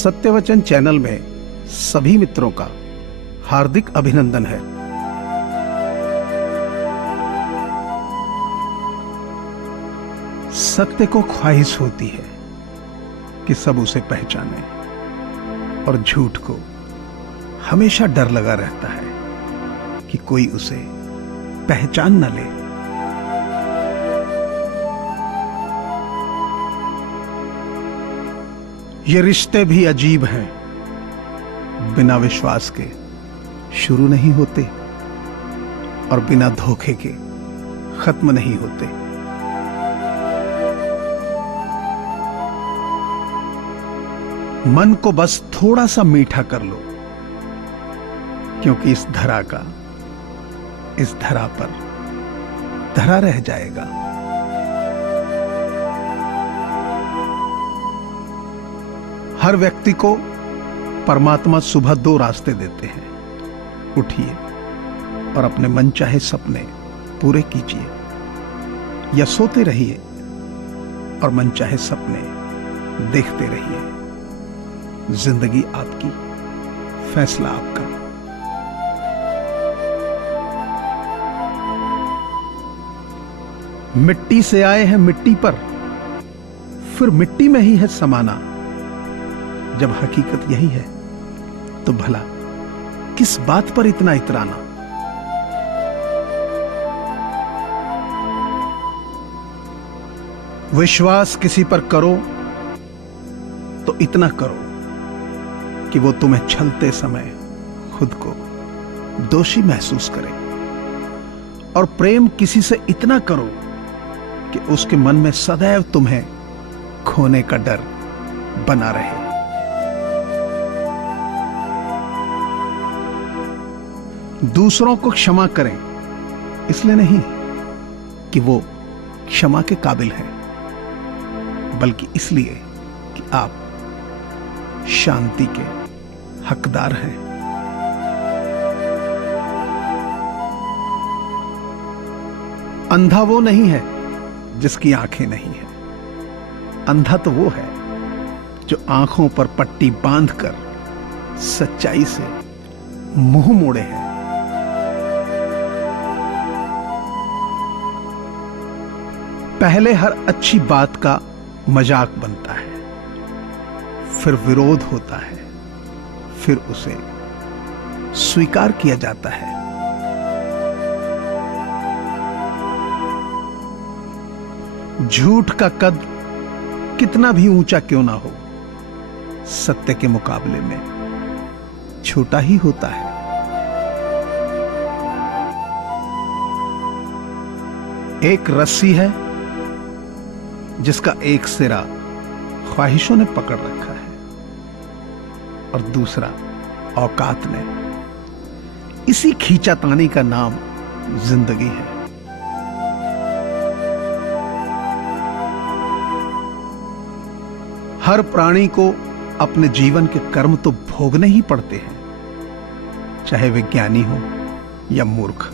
सत्यवचन channel में सभी मित्रों का हार्दिक अभिनंदन है। सत्य को ख्वाहिश होती है कि सब उसे पहचाने और झूठ को हमेशा डर लगा रहता है कि कोई उसे पहचान न ले। ये रिश्ते भी अजीब हैं, बिना विश्वास के शुरू नहीं होते और बिना धोखे के खत्म नहीं होते। मन को बस थोड़ा सा मीठा कर लो, क्योंकि इस धरा का इस धरा पर धरा रह जाएगा। हर व्यक्ति को परमात्मा सुबह 2 रास्ते देते हैं। उठिए और अपने मनचाहे सपने पूरे कीजिए, या सोते रहिए और मनचाहे सपने देखते रहिए। जिंदगी आपकी, फैसला आपका। मिट्टी से आए हैं मिट्टी पर, फिर मिट्टी में ही है समाना। जब हकीकत यही है तो भला किस बात पर इतना इतराना। विश्वास किसी पर करो तो इतना करो कि वो तुम्हें छलते समय खुद को दोषी महसूस करे, और प्रेम किसी से इतना करो कि उसके मन में सदैव तुम्हें खोने का डर बना रहे। दूसरों को क्षमा करें, इसलिए नहीं कि वो क्षमा के काबिल हैं, बल्कि इसलिए कि आप शांति के हकदार हैं। अंधा वो नहीं है जिसकी आंखें नहीं है। अंधा तो वो है जो आंखों पर पट्टी बांधकर सच्चाई से मुंह मोड़े है। पहले हर अच्छी बात का मजाक बनता है, फिर विरोध होता है, फिर उसे स्वीकार किया जाता है। झूठ का कद कितना भी ऊंचा क्यों ना हो, सत्य के मुकाबले में छोटा ही होता है। एक रस्सी है जिसका एक सिरा ख्वाहिशों ने पकड़ रखा है और दूसरा औकात ने। इसी खींचातानी का नाम जिंदगी है। हर प्राणी को अपने जीवन के कर्म तो भोगने ही पड़ते हैं, चाहे वे ज्ञानी हो या मूर्ख।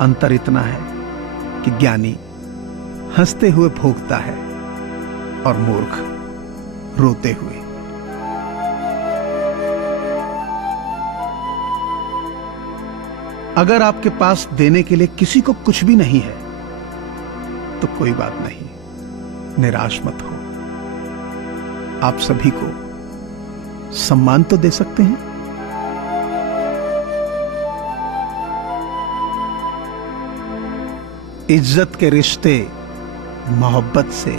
अंतर इतना है कि ज्ञानी हंसते हुए भोगता है और मूर्ख रोते हुए। अगर आपके पास देने के लिए किसी को कुछ भी नहीं है तो कोई बात नहीं, निराश मत हो। आप सभी को सम्मान तो दे सकते हैं। इज्जत के रिश्ते मोहब्बत से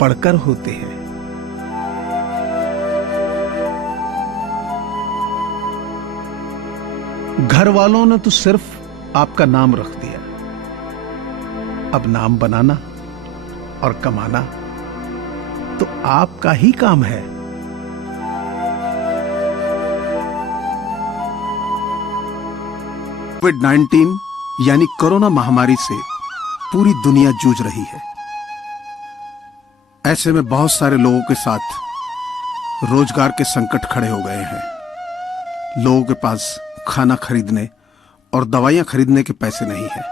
बढ़कर होते हैं। घर वालों ने तो सिर्फ आपका नाम रख दिया, अब नाम बनाना और कमाना तो आपका ही काम है। कोविड-19 यानी कोरोना महामारी से पूरी दुनिया जूझ रही है। ऐसे में बहुत सारे लोगों के साथ रोजगार के संकट खड़े हो गए हैं। लोगों के पास खाना खरीदने और दवाइयां खरीदने के पैसे नहीं है।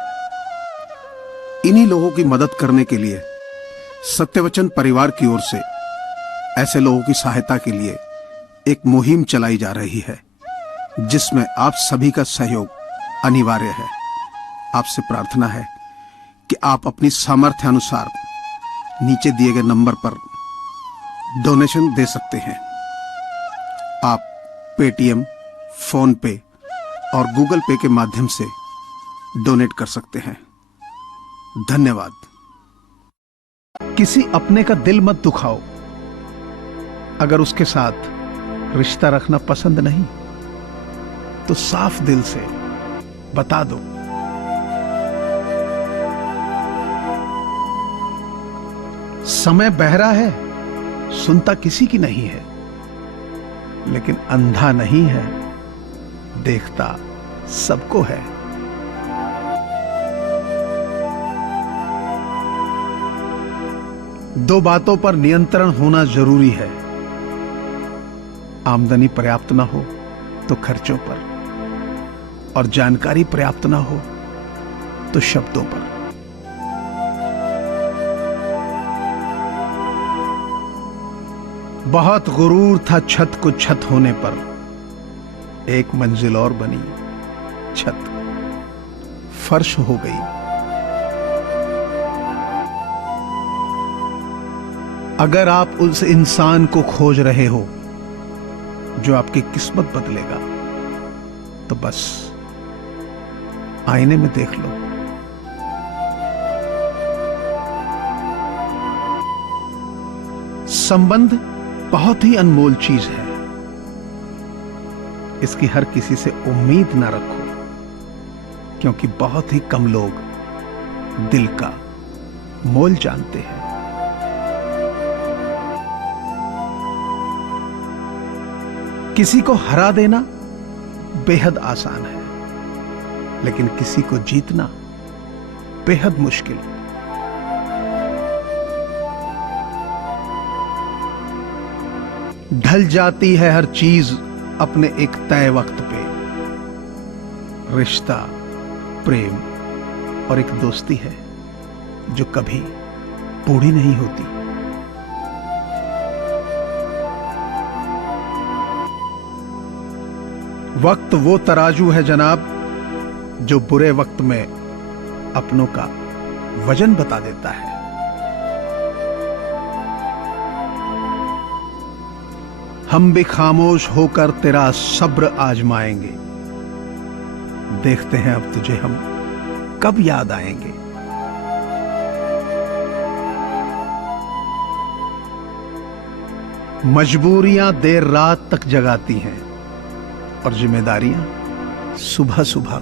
इन्हीं लोगों की मदद करने के लिए सत्यवचन परिवार की ओर से ऐसे लोगों की सहायता के लिए एक मुहिम चलाई जा रही है, जिसमें आप सभी का सहयोग अनिवार्य है। आपसे प्रार्थना है कि आप अपनी सामर्थ्य अनुसार नीचे दिए गए नंबर पर डोनेशन दे सकते हैं। आप पेटीएम, फोन पे और गूगल पे के माध्यम से डोनेट कर सकते हैं। धन्यवाद। किसी अपने का दिल मत दुखाओ। अगर उसके साथ रिश्ता रखना पसंद नहीं तो साफ दिल से बता दो। समय बहरा है, सुनता किसी की नहीं है, लेकिन अंधा नहीं है, देखता सबको है। दो बातों पर नियंत्रण होना जरूरी है। आमदनी पर्याप्त ना हो तो खर्चों पर, और जानकारी पर्याप्त ना हो तो शब्दों पर। बहुत गुरूर था छत को छत होने पर, एक मंजिल और बनी, छत फर्श हो गई। अगर आप उस इंसान को खोज रहे हो जो आपकी किस्मत बदलेगा, तो बस आईने में देख लो। संबंध बहुत ही अनमोल चीज है। इसकी हर किसी से उम्मीद ना रखो, क्योंकि बहुत ही कम लोग दिल का मोल जानते हैं। किसी को हरा देना बेहद आसान है, लेकिन किसी को जीतना बेहद मुश्किल। ढल जाती है हर चीज अपने एक तय वक्त पे। रिश्ता, प्रेम और एक दोस्ती है जो कभी बूढ़ी नहीं होती। वक्त वो तराजू है जनाब, जो बुरे वक्त में अपनों का वजन बता देता है। हम भी खामोश होकर तेरा सब्र आजमाएंगे। देखते हैं अब तुझे हम कब याद आएंगे। मजबूरियां देर रात तक जगाती हैं और जिम्मेदारियां सुबह सुबह।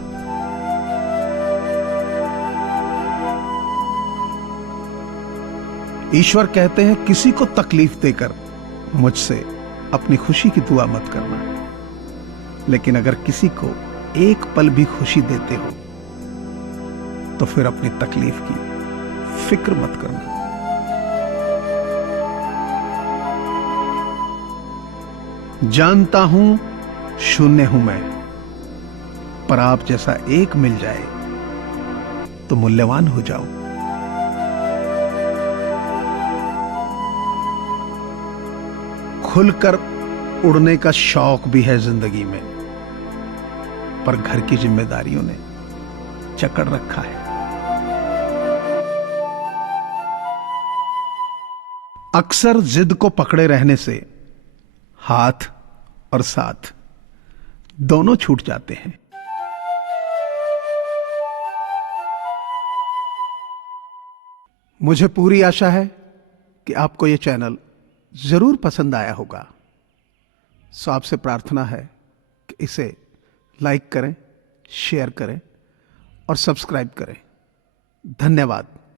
ईश्वर कहते हैं किसी को तकलीफ देकर मुझसे अपनी खुशी की दुआ मत करना, लेकिन अगर किसी को एक पल भी खुशी देते हो तो फिर अपनी तकलीफ की फिक्र मत करना। जानता हूं शून्य हूं मैं, पर आप जैसा एक मिल जाए तो मूल्यवान हो जाओ। खुलकर उड़ने का शौक भी है जिंदगी में, पर घर की जिम्मेदारियों ने जकड़ रखा है। अक्सर जिद को पकड़े रहने से हाथ और साथ दोनों छूट जाते हैं। मुझे पूरी आशा है कि आपको यह चैनल जरूर पसंद आया होगा। सो आपसे प्रार्थना है कि इसे लाइक करें, शेयर करें और सब्सक्राइब करें। धन्यवाद।